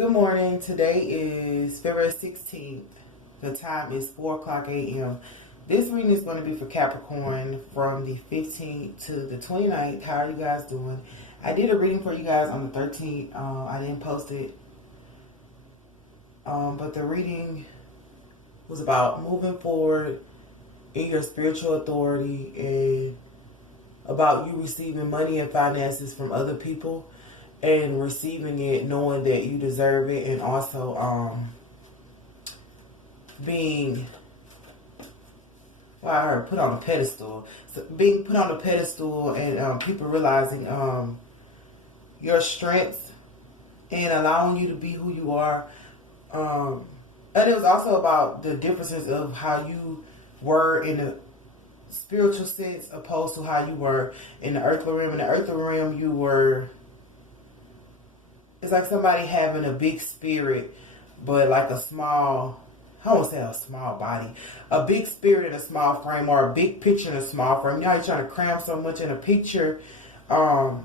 Good morning. Today is February 16th. The time is 4 o'clock a.m. This reading is going to be for Capricorn from the 15th to the 29th. How are you guys doing? I did a reading for you guys on the 13th. I didn't post it. But the reading was about moving forward in your spiritual authority and about you receiving money and finances from other people and receiving it knowing that you deserve it, and also being, well, I heard put on a pedestal. So being put on a pedestal and people realizing your strengths and allowing you to be who you are. And it was also about the differences of how you were in a spiritual sense opposed to how you were in the earthly realm. In the earthly realm, you were, it's like somebody having a big spirit, but like a small, I won't say a small body, a big spirit in a small frame, or a big picture in a small frame. You know how you're trying to cram so much in a picture. Oh,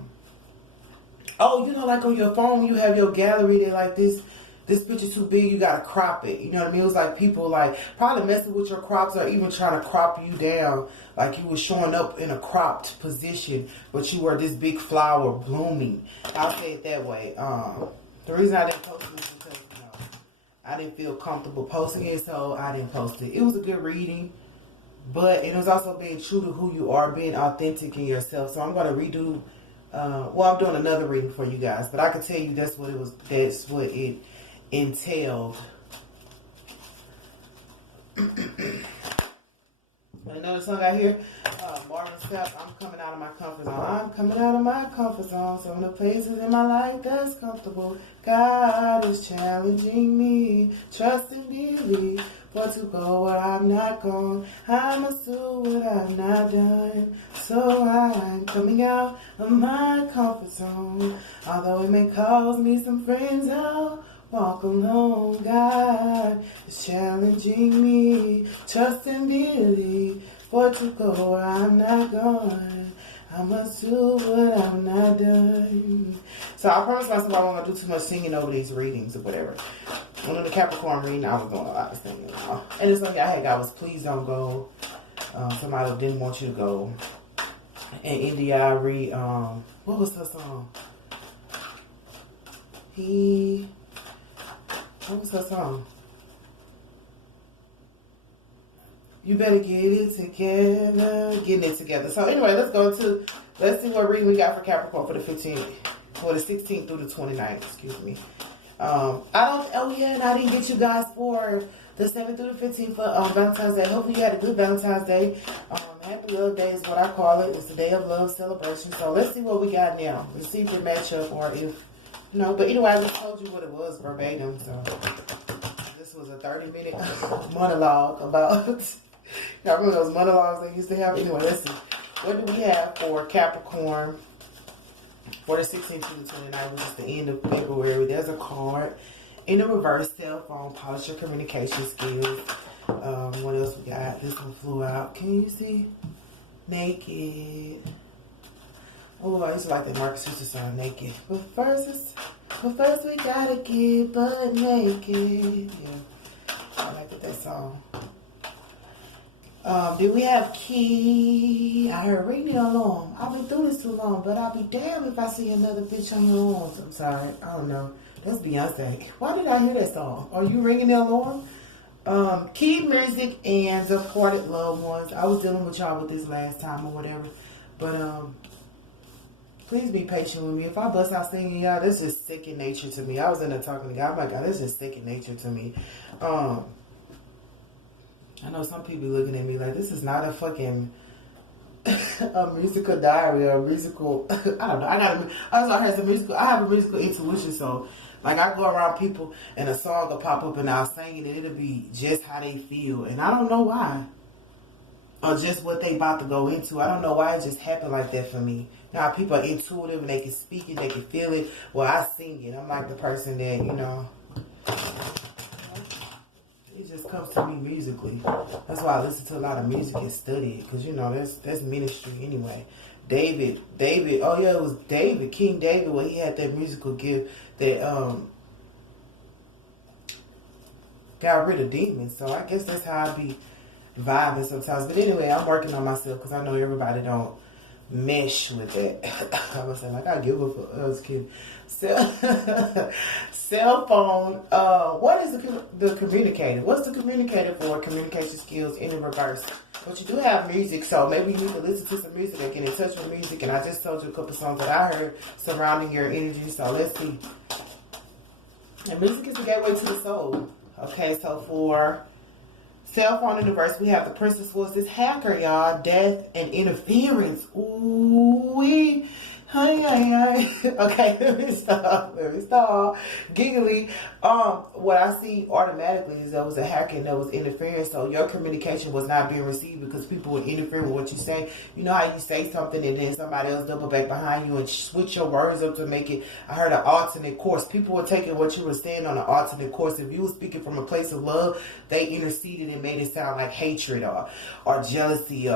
you know, like on your phone, you have your gallery that like this picture too big, you gotta crop it. You know what I mean? It was like people like probably messing with your crops or even trying to crop you down. Like you were showing up in a cropped position, but you were this big flower blooming. I'll say it that way. The reason I didn't post it is because, you know, I didn't feel comfortable posting it, so I didn't post it. It was a good reading, but it was also being true to who you are, being authentic in yourself. So I'm going to redo, well, I'm doing another reading for you guys, but I can tell you that's what it entailed. Another song I hear, Marvin Sapp, I'm coming out of my comfort zone. I'm coming out of my comfort zone. Some of the places in my life that's comfortable. God is challenging me, trusting deeply, for to go where I'm not gone. I must do what I've not done. So I'm coming out of my comfort zone. Although it may cause me some friends out. Walk alone, God is challenging me, trust and believe, for to go where I'm not going. I must do what I'm not done. So I promised myself I won't do too much singing over these readings or whatever. When in the Capricorn reading, I was doing a lot of singing. And it's like I had got was please don't go. Somebody didn't want you to go. And India, I read, what was the song? What was that song? You better get it together. Getting it together. So anyway, let's see what reading we got for Capricorn for the 15th, for the 16th through the 29th, excuse me. And I didn't get you guys for the 7th through the 15th for Valentine's Day. Hopefully you had a good Valentine's Day. Happy Love Day is what I call it. It's the day of love celebration. So let's see what we got now. Let's see if it match up or if, no, but anyway, I just told you what it was verbatim. So this was a 30-minute monologue about, y'all remember those monologues they used to have? Anyway, let's see. What do we have for Capricorn for the 16th to the 29th, which is the end of February? There's a card in the reverse: cell phone, polish your communication skills. What else we got? This one flew out. Can you see? Naked. Oh, I used to like that Marcus Sister song, Naked. But first we gotta get butt naked. Yeah, I liked that song. Did we have Key? I heard ring the alarm. I've been through this too long, but I'll be damned if I see another bitch on your arms. I'm sorry, I don't know. That's Beyonce. Why did I hear that song? Are you ringing the alarm? Key music and departed loved ones. I was dealing with y'all with this last time or whatever, but please be patient with me. If I bust out singing, y'all, that's just second nature to me. I was in there talking to God. Oh my God, that's just second nature to me. I know some people looking at me like, this is not a fucking a musical diary or a musical, I don't know. I have a musical intuition, so like I go around people and a song will pop up and I'll sing it and it'll be just how they feel. And I don't know why. Or just what they about to go into. I don't know why it just happened like that for me. Now people are intuitive and they can speak it, they can feel it. Well, I sing it. I'm like the person that, you know, it just comes to me musically. That's why I listen to a lot of music and study it, because you know that's ministry anyway. David, oh yeah, it was David, King David, where he had that musical gift that got rid of demons. So I guess that's how I be vibing sometimes. But anyway, I'm working on myself because I know everybody don't mesh with it. I was saying, like, I give a fuck. I was kidding. Cell phone. What is the communicator? What's the communicator for? Communication skills in reverse. But you do have music, so maybe you need to listen to some music and get in touch with music. And I just told you a couple songs that I heard surrounding your energy. So let's see. And music is the gateway to the soul. Okay, so for cell phone in the verse, we have the Princess was this hacker, y'all. Death and interference. Ooh-wee. Okay, let me stop. Giggly. What I see automatically is there was a hacker and there was interference. So your communication was not being received because people were interfering with what you say. You know how you say something and then somebody else double back behind you and switch your words up to make it, I heard, an alternate course. People were taking what you were saying on an alternate course. If you were speaking from a place of love, they interceded and made it sound like hatred or jealousy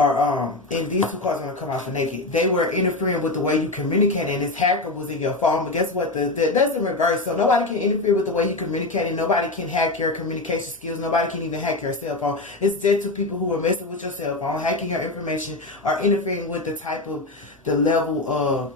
and these two cards are going to come out for naked. They were interfering with the way you communicated, and this hacker was in your phone. But guess what? That's in reverse. So nobody can interfere with the way you communicate, and nobody can hack your communication skills. Nobody can even hack your cell phone. It's dead to people who are messing with your cell phone, hacking your information, or interfering with the level of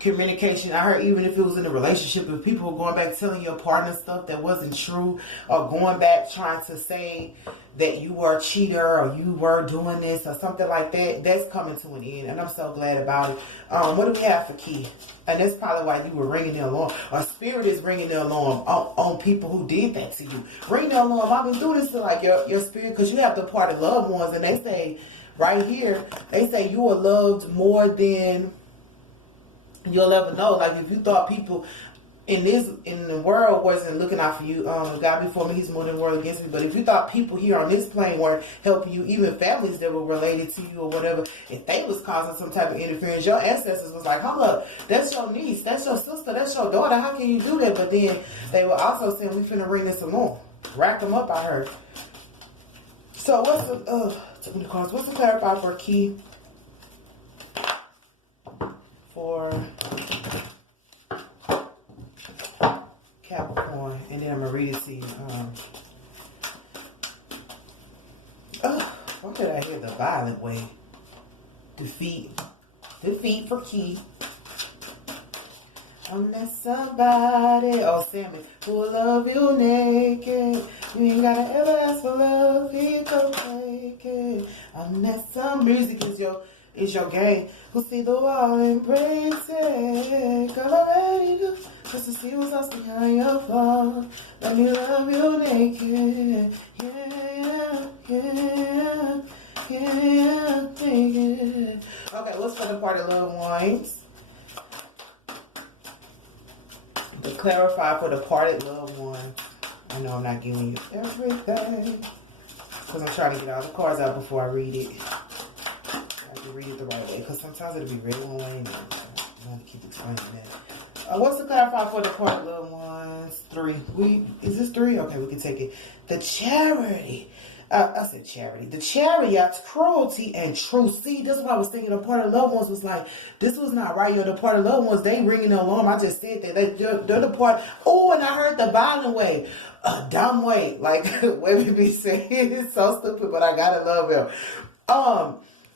communication. I heard even if it was in a relationship, if people were going back telling your partner stuff that wasn't true, or going back trying to say that you were a cheater or you were doing this or something like that, that's coming to an end, and I'm so glad about it. What do we have for key? And that's probably why you were ringing the alarm, or spirit is ringing the alarm on people who did that to you. Ring the alarm. I've been through this to like your spirit, because you have the part of loved ones, and they say right here, they say you are loved more than you'll ever know. Like, if you thought people in the world wasn't looking out for you, God before me, he's more than the world against me. But if you thought people here on this plane weren't helping you, even families that were related to you or whatever, if they was causing some type of interference, your ancestors was like, hold up, that's your niece, that's your sister, that's your daughter, how can you do that? But then they were also saying, we finna ring this along, rack them up, I heard. So what's the clarify for key for Capricorn? And then I'm going to read it to you. Why did I hear the violent way? Defeat for key. I'm not somebody, Sammy, who'll love you naked. You ain't gotta ever ask for love, he don't take it. I'm not some music is your game. Who see the wall and breaks it. Girl, I'm ready just to see what's else behind your phone. Let me love you naked. Yeah, naked. Okay, what's for the party, little ones? To clarify for the parted loved one. I know I'm not giving you everything, because I'm trying to get all the cards out before I read it. I can read it the right way, because sometimes it'll be read one way and I'm going to keep explaining that. What's to clarify for the parted loved ones? 3. Is this 3? Okay, we can take it. The charity. I said charity. The chariot's cruelty and truce. See, this is what I was thinking. The part of loved ones was like, this was not right. You're the part of loved ones. They ringing the alarm. I just said that. They're the part. Oh, and I heard the violent way. A dumb way. Like, what we be saying. It's so stupid, but I gotta love him.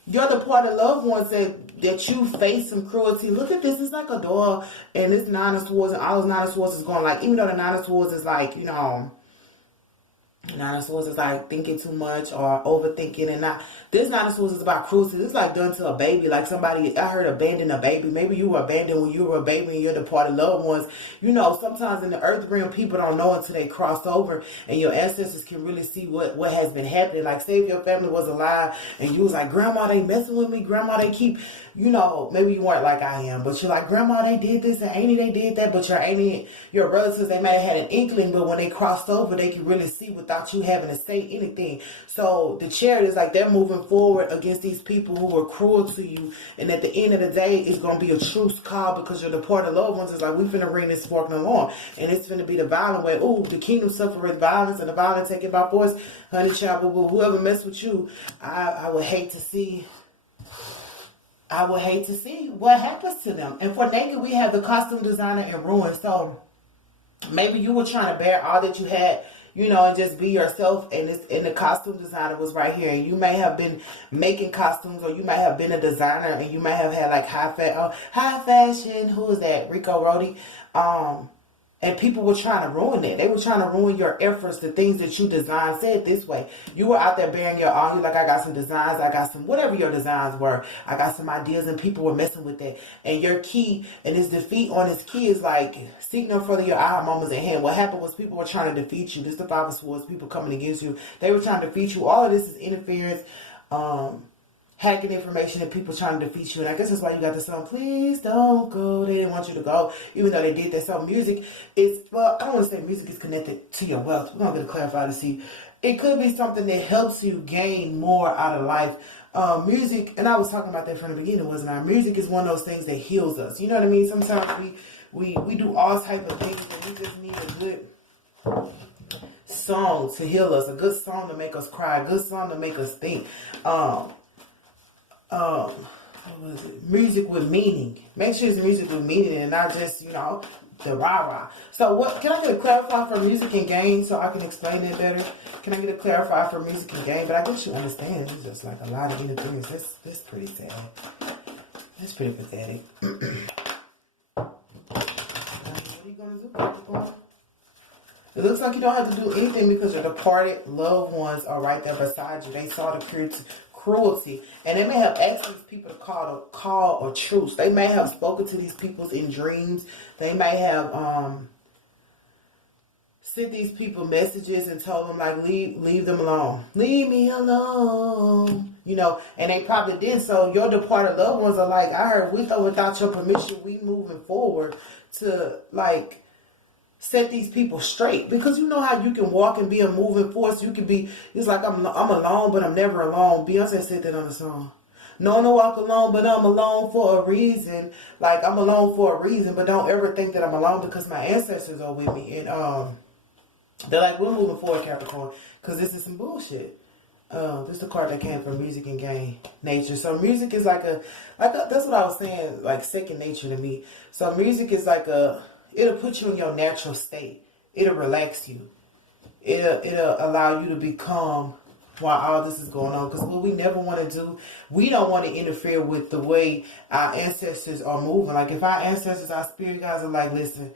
You're the part of loved ones that you face some cruelty. Look at this. It's like a door, and this 9 of swords, and all those 9 of swords is going, like, even though the 9 of swords is like, you know, 9 of swords is like thinking too much or overthinking, and not. This 9 of swords is about cruelty. This is like done to a baby. Like somebody, I heard, abandon a baby. Maybe you were abandoned when you were a baby and you're the part of loved ones. You know, sometimes in the earth realm, people don't know until they cross over, and your ancestors can really see what has been happening. Like, say if your family was alive and you was like, Grandma, they messing with me. Grandma, they keep, you know, maybe you weren't like I am, but you're like, Grandma, they did this, and Auntie, they did that. But your auntie, your relatives, they may have had an inkling, but when they crossed over, they could really see without you having to say anything. So the chariot is like they're moving forward against these people who were cruel to you, and at the end of the day, it's gonna be a truce call, because you're the part of loved ones. It's like, we finna ring this fork along, and it's finna be the violent way. Ooh, the kingdom suffereth violence, and the violent take it by force. Honey child, but whoever mess with you, I would hate to see. I would hate to see what happens to them. And for naked, we have the costume designer and ruin. So Maybe you were trying to bear all that you had, you know, and just be yourself. And the costume designer was right here. And you may have been making costumes, or you may have been a designer, and you may have had like high fashion. Who is that? Rico Rodi. And people were trying to ruin it. They were trying to ruin your efforts, the things that you designed. Say it this way. You were out there bearing your all. You're like, I got some designs. I got some, whatever your designs were. I got some ideas, and people were messing with that. And your key, and his defeat on his key is like, seek no further your aha moments at hand. What happened was people were trying to defeat you. This is the Five of Swords, people coming against you. They were trying to defeat you. All of this is interference, hacking information, and people trying to defeat you. And I guess that's why you got the song, Please Don't Go. They didn't want you to go, even though they did that. So music is, well, I don't want to say music is connected to your wealth. We're not going to clarify to see. It could be something that helps you gain more out of life. Music, and I was talking about that from the beginning, wasn't I? Music is one of those things that heals us. You know what I mean? Sometimes we do all type of things, and we just need a good song to heal us, a good song to make us cry, a good song to make us think. What was it? Music with meaning. Make sure it's music with meaning and not just, you know, the rah-rah. So what, can I get a clarify for music and game so I can explain it better? Can I get a clarify for music and game? But I guess you understand. It's just like a lot of interference. That's pretty sad. That's pretty pathetic. What are you going to do, Capricorn? It looks like you don't have to do anything because your departed loved ones are right there beside you. They saw the cruelty, and they may have asked these people to call a truce. They may have spoken to these people in dreams. They may have sent these people messages and told them like, leave them alone, leave me alone, you know. And they probably did. So your departed loved ones are like, I heard, with or without your permission, we moving forward to like set these people straight. Because you know how you can walk and be a moving force. You can be, it's like I'm alone, but I'm never alone. Beyonce said that on the song. No, walk alone, but I'm alone for a reason. Like, I'm alone for a reason, but don't ever think that I'm alone because my ancestors are with me. And they're like, we're moving forward, Capricorn, because this is some bullshit. This is the card that came from music and game nature. So music is like a that's what I was saying, like second nature to me. So music is like it'll put you in your natural state. It'll relax you. It'll allow you to be calm while all this is going on. Because what we never want to do, we don't want to interfere with the way our ancestors are moving. Like if our ancestors, our spirit guides are like, listen,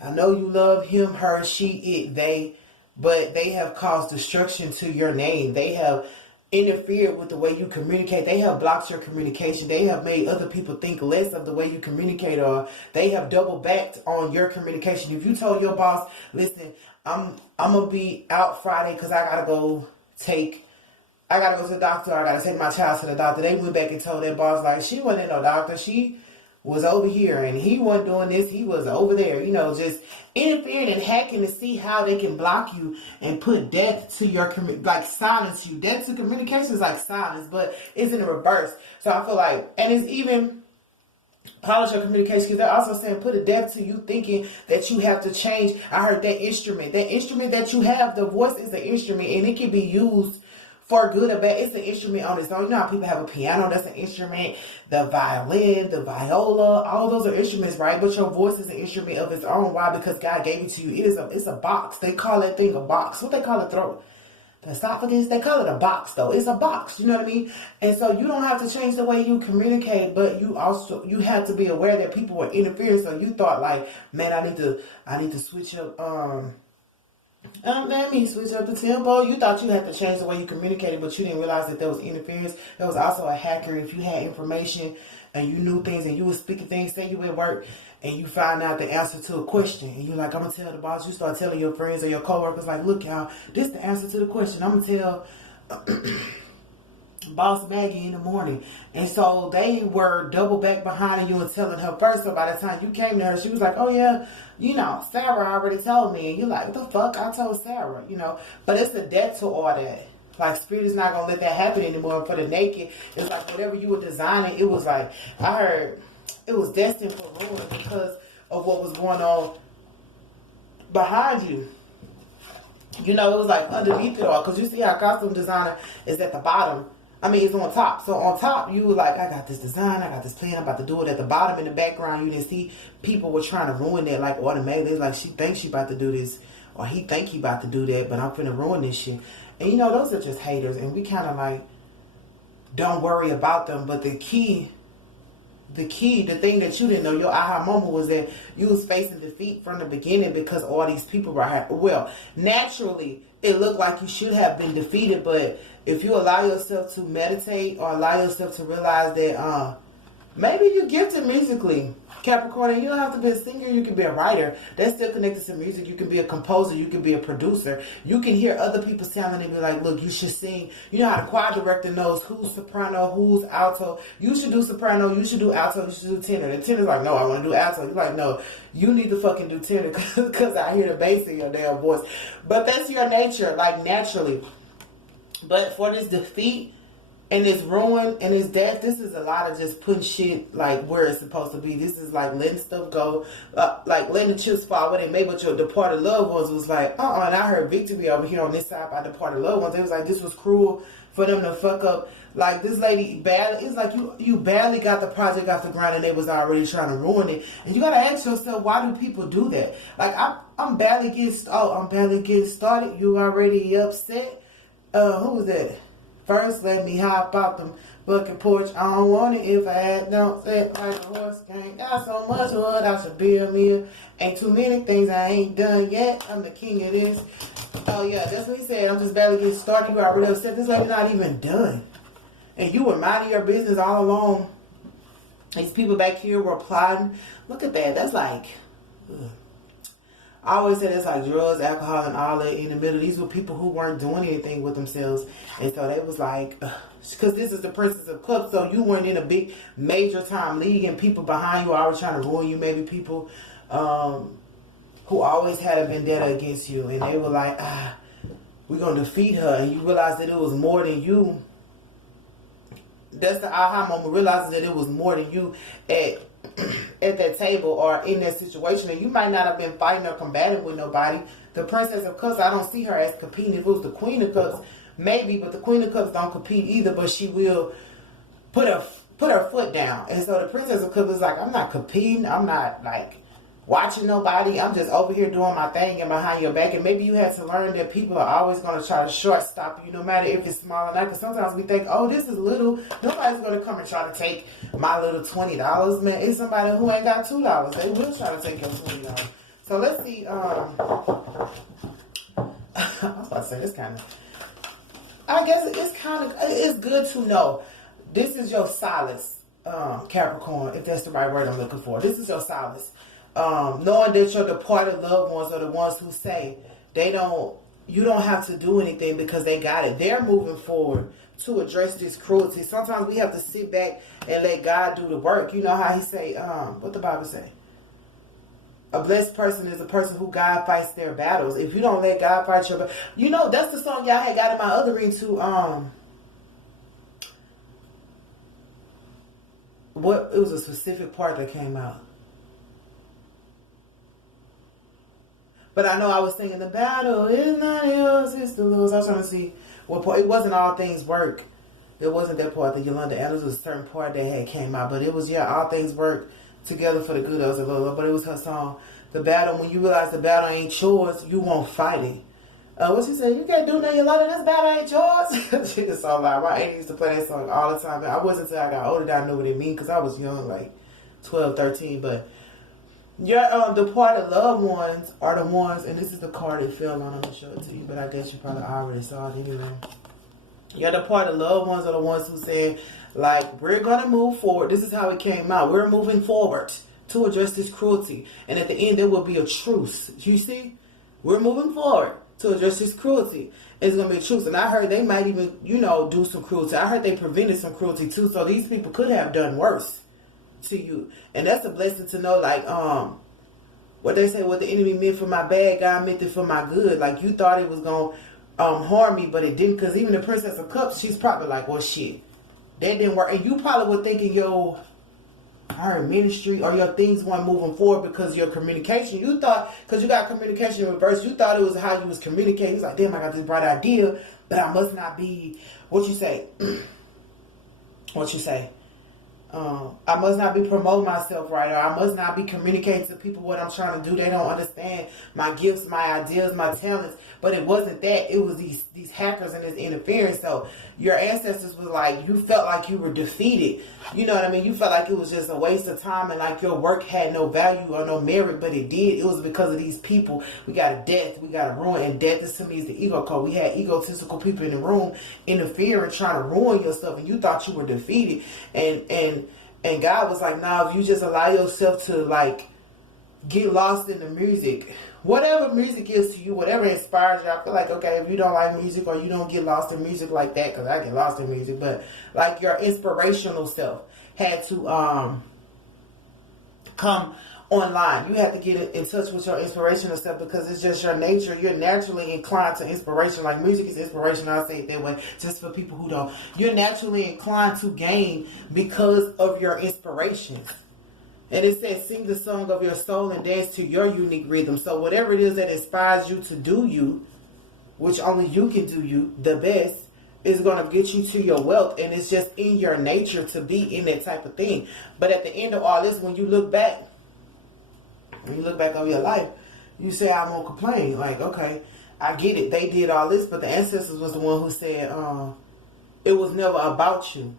I know you love him, her, she, it, they, but they have caused destruction to your name. They have interfered with the way you communicate. They have blocked your communication. They have made other people think less of the way you communicate, or they have double backed on your communication. If you told your boss, listen, I'm gonna be out Friday because I gotta go to the doctor, I gotta take my child to the doctor. They went back and told their boss, like, she wasn't no doctor, she was over here, and he wasn't doing this, he was over there, you know, just interfering and hacking to see how they can block you and put death to your, like silence you. Death to communication is like silence, but it's in the reverse. So I feel like, and it's even polish your communication, because they're also saying put a death to you thinking that you have to change. I heard that instrument that you have, the voice is an instrument, and it can be used for good or bad. It's an instrument on its own. You know how people have a piano, that's an instrument. The violin, the viola, all those are instruments, right? But your voice is an instrument of its own. Why? Because God gave it to you. It's a box. They call that thing a box. What they call a throat? The esophagus, they call it a box though. It's a box, you know what I mean? And so you don't have to change the way you communicate, but you have to be aware that people are interfering. So you thought like, man, I need to switch up, let me switch up the tempo. You thought you had to change the way you communicated, but you didn't realize that there was interference. There was also a hacker. If you had information and you knew things and you were speaking things, say you at work and you find out the answer to a question and you're like, I'm going to tell the boss. You start telling your friends or your coworkers like, look y'all, this is the answer to the question. I'm going to tell Boss Maggie in the morning. And so they were double back behind you and telling her first. So by the time you came to her, she was like, oh yeah, you know, Sarah already told me. And you're like, what the fuck? I told Sarah, you know. But it's a debt to all that. Like, Spirit is not going to let that happen anymore. For the naked, it's like whatever you were designing, it was like, I heard it was destined for ruin because of what was going on behind you. You know, it was like underneath it all. Because you see how costume designer is at the bottom I mean, it's on top. So on top, you were like, I got this design, I got this plan, I'm about to do it. At the bottom in the background, you didn't see people were trying to ruin that, like automatically. It's like she thinks she about to do this, or he think he about to do that, but I'm finna ruin this shit. And you know, those are just haters, and we kind of like don't worry about them. But the thing that you didn't know, your aha moment was that you was facing defeat from the beginning because all these people were well, naturally it looked like you should have been defeated, but if you allow yourself to meditate or allow yourself to realize that maybe you're gifted musically, Capricorn, and you don't have to be a singer, you can be a writer. That's still connected to music. You can be a composer, you can be a producer. You can hear other people sounding and be like, look, you should sing. You know how the choir director knows who's soprano, who's alto. You should do soprano, you should do alto, you should do tenor. The tenor's like, no, I want to do alto. You're like, no, you need to fucking do tenor because I hear the bass in your damn voice. But that's your nature, like naturally. But for this defeat and this ruin and this death, this is a lot of just putting shit like where it's supposed to be. This is like letting stuff go, like letting the chips fall where they may. But your departed loved ones was like, and I heard victory over here on this side by departed loved ones. It was like, this was cruel for them to fuck up. Like this lady badly, it's like you badly got the project off the ground and they was already trying to ruin it. And you gotta ask yourself, why do people do that? Like I'm barely getting started. You already upset. Who was that? First, let me hop out them bucket porch. I don't want it if I had don't sit like a horse. Ain't got so much wood, I should be a meal. Ain't too many things I ain't done yet. I'm the king of this. Oh yeah, that's what he said. I'm just barely getting started. You already upset. This lady not even done. And you were minding your business all along. These people back here were plotting. Look at that. That's like... Ugh. I always say that's like drugs, alcohol, and all that in the middle. These were people who weren't doing anything with themselves. And so they was like, because this is the Princess of Cups, so you weren't in a big major time league and people behind you are always trying to ruin you. Maybe people who always had a vendetta against you. And they were like, we're going to defeat her. And you realize that it was more than you. That's the aha moment, realizing that it was more than you at that table or in that situation. And you might not have been fighting or combating with nobody. The Princess of Cups, I don't see her as competing. If it was the Queen of Cups, maybe, but the Queen of Cups don't compete either, but she will put her foot down. And so the Princess of Cups is like, I'm not competing, I'm not like watching nobody, I'm just over here doing my thing and behind your back. And maybe you had to learn that people are always going to try to shortstop you, no matter if it's small or not. Because sometimes we think, oh, this is little, nobody's going to come and try to take my little $20. Man, it's somebody who ain't got $2. They will try to take your $20. So let's see. I was about to say, this kind of, I guess it's good to know this is your solace, Capricorn, if that's the right word I'm looking for. This is your solace. Knowing that your departed loved ones are the ones who say you don't have to do anything because they got it. They're moving forward to address this cruelty. Sometimes we have to sit back and let God do the work. You know how he say, what the Bible say? A blessed person is a person who God fights their battles. If you don't let God fight your battles, you know, that's the song y'all had got in my other ring too. What, it was a specific part that came out. But I know I was singing, the battle is not yours, it's the Lord's. I was trying to see what part. It wasn't All Things Work. It wasn't that part that Yolanda Adams was a certain part that had came out. But it was, yeah, All Things Work together for the good of the Lord. But it was her song, the battle. When you realize the battle ain't yours, you won't fight it. What she said, you can't do nothing, Yolanda, this battle ain't yours. She was so loud. My aunt used to play that song all the time. I wasn't until I got older that I knew what it mean, because I was young, like 12, 13. But your departed loved ones are the ones, and this is the card it fell on. I'm going to show it to you, but I guess you probably already saw it anyway. Your departed loved ones are the ones who said, like, we're going to move forward. This is how it came out. We're moving forward to address this cruelty. And at the end, there will be a truce. You see? We're moving forward to address this cruelty. It's going to be a truce. And I heard they might even, do some cruelty. I heard they prevented some cruelty too. So these people could have done worse to you. And that's a blessing to know, like, what they say, what the enemy meant for my bad, God meant it for my good. Like, you thought it was going to harm me, but it didn't. Because even the Princess of Cups, she's probably like, well, shit, that didn't work. And you probably were thinking your ministry or your things weren't moving forward because your communication, you thought, because you got communication in reverse, you thought it was how you was communicating. It's like, damn, I got this bright idea, but I must not be, what you say, what you say, I must not be promoting myself right, or I must not be communicating to people what I'm trying to do. They don't understand my gifts, my ideas, my talents. But it wasn't that. It was these hackers and this interference. So your ancestors was like, you felt like you were defeated. You know what I mean? You felt like it was just a waste of time and like your work had no value or no merit, but it did. It was because of these people. We got a death, we got a ruin, and death is to me is the ego code. We had egotistical people in the room interfering, trying to ruin your stuff, and you thought you were defeated. And God was like, nah, if you just allow yourself to like get lost in the music, whatever music is to you, whatever inspires you. I feel like, okay, if you don't like music or you don't get lost in music like that, because I get lost in music, but like your inspirational self had to come online. You have to get in touch with your inspirational stuff because it's just your nature. You're naturally inclined to inspiration. Like music is inspiration. I'll say it that way just for people who don't. You're naturally inclined to gain because of your inspirations. And it says, sing the song of your soul and dance to your unique rhythm. So whatever it is that inspires you to do you, which only you can do you the best, is going to get you to your wealth. And it's just in your nature to be in that type of thing. But at the end of all this, when you look back on your life, you say, I won't complain. Like, okay, I get it. They did all this, but the ancestors was the one who said, it was never about you.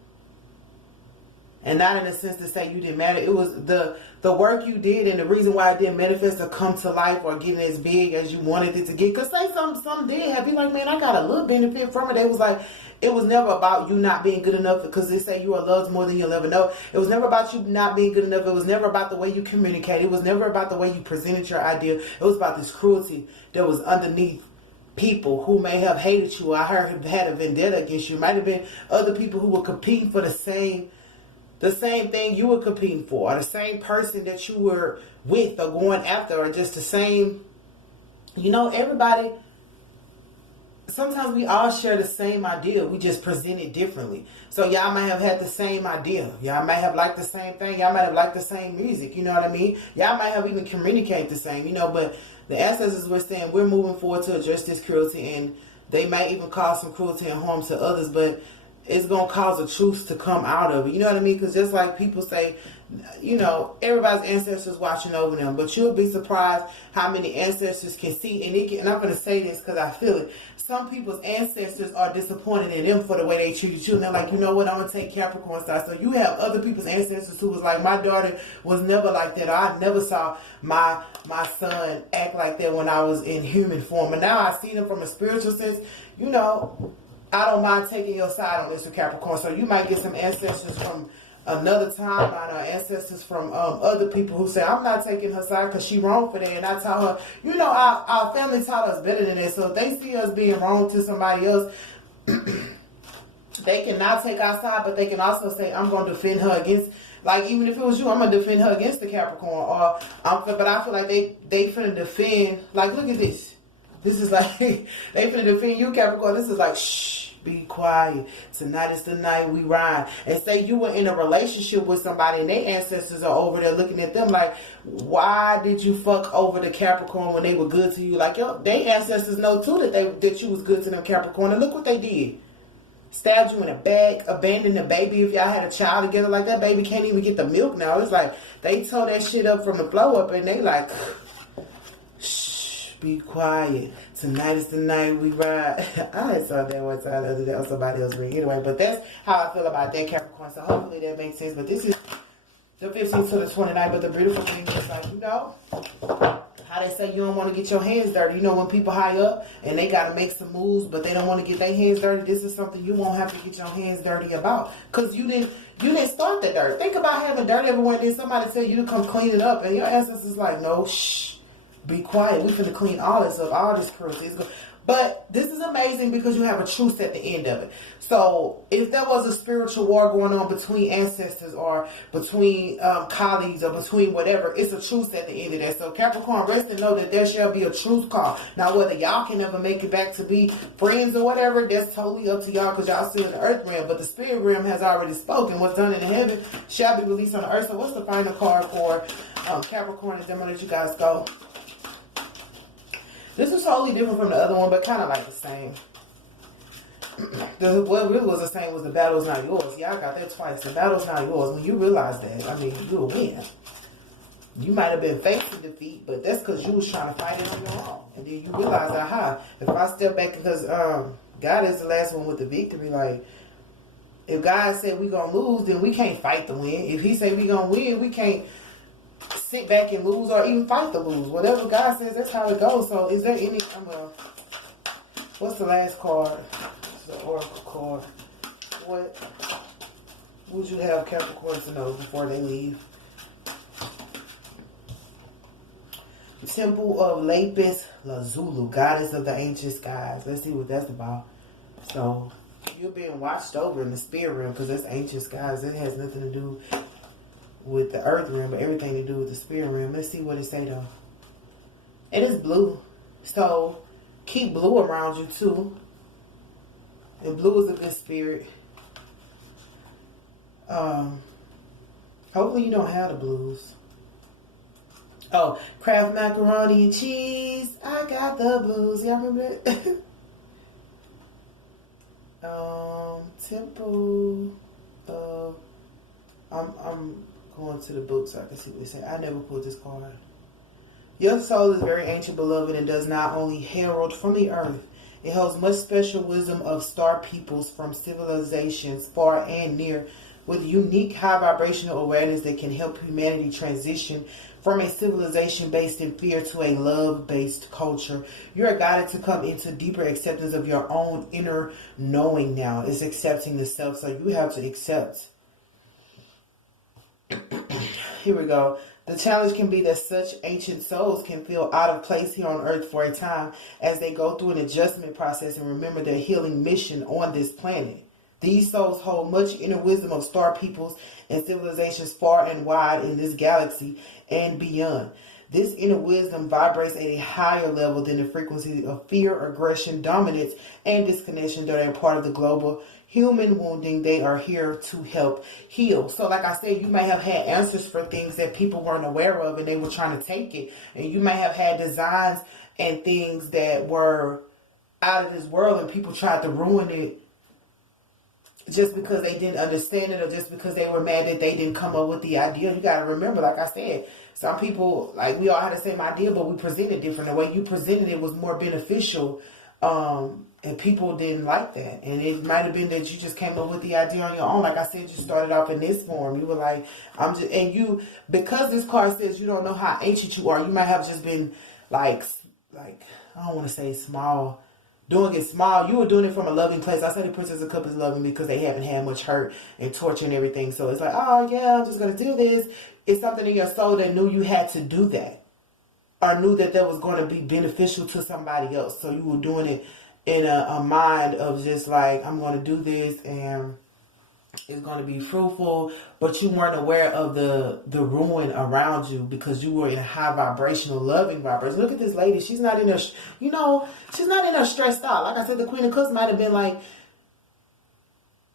And not in a sense to say you didn't matter. It was the work you did and the reason why it didn't manifest or come to life or get as big as you wanted it to get. Because say some did have you like, man, I got a little benefit from it. It was like, it was never about you not being good enough because they say you are loved more than you'll ever know. It was never about you not being good enough. It was never about the way you communicated. It was never about the way you presented your idea. It was about this cruelty that was underneath people who may have hated you. I heard had a vendetta against you. It might have been other people who were competing for the same thing you were competing for, or the same person that you were with or going after, or just the same, everybody, sometimes we all share the same idea, we just present it differently. So y'all might have had the same idea, y'all might have liked the same thing, y'all might have liked the same music, you know what I mean? Y'all might have even communicated the same, but the ancestors were saying, we're moving forward to address this cruelty, and they might even cause some cruelty and harm to others, but it's going to cause a truce to come out of it. You know what I mean? Because just like people say, everybody's ancestors watching over them. But you'll be surprised how many ancestors can see. And I'm going to say this because I feel it. Some people's ancestors are disappointed in them for the way they treated you. And they're like, you know what? I'm going to take Capricorn style. So you have other people's ancestors who was like, my daughter was never like that. Or I never saw my son act like that when I was in human form. And now I see them from a spiritual sense. I don't mind taking your side on this with Capricorn. So you might get some ancestors from another timeline or ancestors from other people who say, I'm not taking her side because she wrong for that. And I tell her, our family taught us better than that. So if they see us being wrong to somebody else, they can now take our side, but they can also say, I'm going to defend her against, like, even if it was you, I'm going to defend her against the Capricorn. But I feel like they finna defend, like, look at this. This is like, they finna defend you, Capricorn. This is like, shh, be quiet. Tonight is the night we ride. And say you were in a relationship with somebody and their ancestors are over there looking at them like, why did you fuck over the Capricorn when they were good to you? Like, their ancestors know too that you was good to them, Capricorn. And look what they did. Stabbed you in the back, abandoned the baby. If y'all had a child together, like, that baby can't even get the milk now. It's like, they tore that shit up from the blow up and they like, be quiet. Tonight is the night we ride. I saw that one time the other day on somebody else read. Anyway, but that's how I feel about that, Capricorn. So hopefully that makes sense. But this is the 15th to the 29th. But the beautiful thing is, like, how they say you don't want to get your hands dirty. When people high up and they got to make some moves, but they don't want to get their hands dirty. This is something you won't have to get your hands dirty about. Because you didn't start the dirt. Think about having dirt everywhere and then somebody tell you to come clean it up. And your ancestors like, no, shh. Be quiet. We finna clean all this up. All this cruelty. But this is amazing because you have a truce at the end of it. So if there was a spiritual war going on between ancestors or between colleagues or between whatever, it's a truce at the end of that. So Capricorn, rest and know that there shall be a truce call. Now whether y'all can ever make it back to be friends or whatever, that's totally up to y'all because y'all still in the earth realm. But the spirit realm has already spoken. What's done in the heaven shall be released on the earth. So what's the final card for Capricorn? And then I'm going to let you guys go. This is totally different from the other one, but kind of like the same. What really was the same was the battle's not yours. Yeah, I got that twice. The battle's not yours. When you realize that, I mean, you'll win. You might have been facing defeat, but that's because you was trying to fight it on your own. And then you realize, aha, if I step back, because God is the last one with the victory. Like, if God said we going to lose, then we can't fight to win. If he say we going to win, we can't sit back and lose or even fight to lose. Whatever God says, that's how it goes. So is there any, what's the last card? It's the Oracle card. What would you have Capricorn to know before they leave? Temple of Lapis Lazuli, goddess of the ancient skies. Let's see what that's about. So you're being watched over in the spirit realm, because that's ancient skies. It has nothing to do with the earth realm, but everything to do with the spirit realm. Let's see what it say though. It is blue, so keep blue around you too. And blue is a good spirit. Hopefully you don't have the blues. Oh, Kraft macaroni and cheese. I got the blues. Y'all remember that? Temple of... I'm going to the book so I can see what they say. I never pulled this card. Your soul is very ancient, beloved, and does not only herald from the earth. It holds much special wisdom of star peoples from civilizations far and near, with unique high vibrational awareness that can help humanity transition from a civilization based in fear to a love-based culture. You are guided to come into deeper acceptance of your own inner knowing now. It's accepting the self. So you have to accept. Here we go. The challenge can be that such ancient souls can feel out of place here on earth for a time as they go through an adjustment process and remember their healing mission on this planet. These souls hold much inner wisdom of star peoples and civilizations far and wide in this galaxy and beyond. This inner wisdom vibrates at a higher level than the frequency of fear, aggression, dominance, and disconnection that are part of the global human wounding. They are here to help heal. So like I said, you may have had answers for things that people weren't aware of and they were trying to take it. And you may have had designs and things that were out of this world and people tried to ruin it just because they didn't understand it or just because they were mad that they didn't come up with the idea. You got to remember, like I said, some people, like we all had the same idea, but we presented different. The way you presented it was more beneficial, and people didn't like that. And it might have been that you just came up with the idea on your own. Like I said, you started off in this form. You were like, and you, because this card says you don't know how ancient you are, you might have just been like, I don't want to say small, doing it small. You were doing it from a loving place. I say the Princess of Cups is loving because they haven't had much hurt and torture and everything. So it's like, oh yeah, I'm just going to do this. It's something in your soul that knew you had to do that, or knew that that was going to be beneficial to somebody else. So you were doing it in a mind of just like, I'm going to do this and it's going to be fruitful, but you weren't aware of the ruin around you because you were in a high vibrational, loving vibration. Look at this lady. She's not in her, she's not in her stressed out. Like I said, the Queen of Cups might have been like,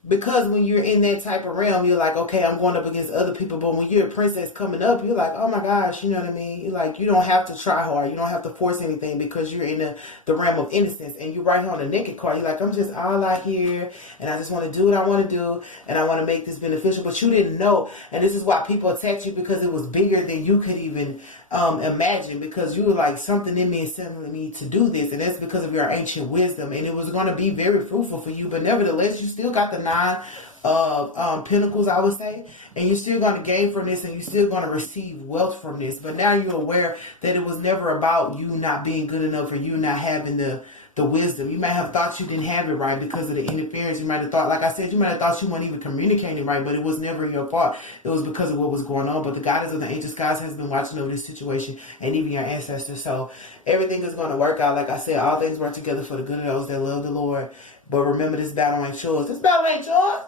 because when you're in that type of realm, you're like, okay, I'm going up against other people. But when you're a princess coming up, you're like, oh my gosh, you know what I mean? You're like, you don't have to try hard. You don't have to force anything because you're in the realm of innocence. And you're right here on the naked card. You're like, I'm just all out here and I just want to do what I want to do. And I want to make this beneficial. But you didn't know. And this is why people attacked you, because it was bigger than you could even imagine, because you were like, something in me is telling me to do this, and that's because of your ancient wisdom, and it was going to be very fruitful for you. But nevertheless, you still got the 9 of Pentacles, I would say, and you're still going to gain from this, and you're still going to receive wealth from this. But now you're aware that it was never about you not being good enough or you not having the wisdom. You might have thought you didn't have it right because of the interference. You might have thought, like I said, you might have thought you weren't even communicating right, but it was never your fault. It was because of what was going on. But the goddess of the ancient skies has been watching over this situation, and even your ancestors. So everything is going to work out. Like I said, all things work together for the good of those that love the Lord. But remember, this battle ain't yours. This battle ain't yours.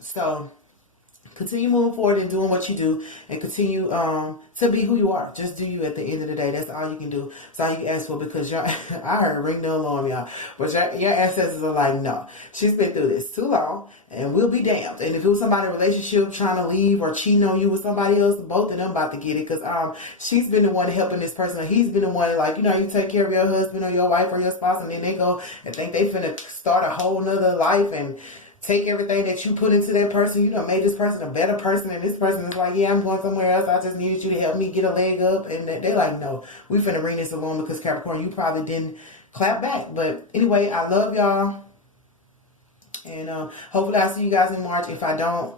So continue moving forward and doing what you do, and continue to be who you are. Just do you at the end of the day. That's all you can do. That's all you can ask for, because y'all, I heard ring the alarm, y'all. But your ancestors are like, no, she's been through this too long, and we'll be damned. And if it was somebody in a relationship trying to leave or cheating on you with somebody else, both of them about to get it, because she's been the one helping this person, or he's been the one, like, you know, you take care of your husband or your wife or your spouse, and then they go and think they finna start a whole nother life and take everything that you put into that person. You know, made this person a better person, and this person is like, yeah, I'm going somewhere else. I just needed you to help me get a leg up. And they're like, no, we finna ring this along, because Capricorn, you probably didn't clap back. But anyway, I love y'all. And hopefully I'll see you guys in March. If I don't,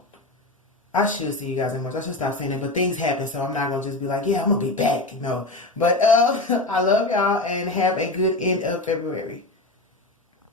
I should see you guys in March. I should stop saying that. But things happen, so I'm not going to just be like, yeah, I'm going to be back. No. But I love y'all, and have a good end of February.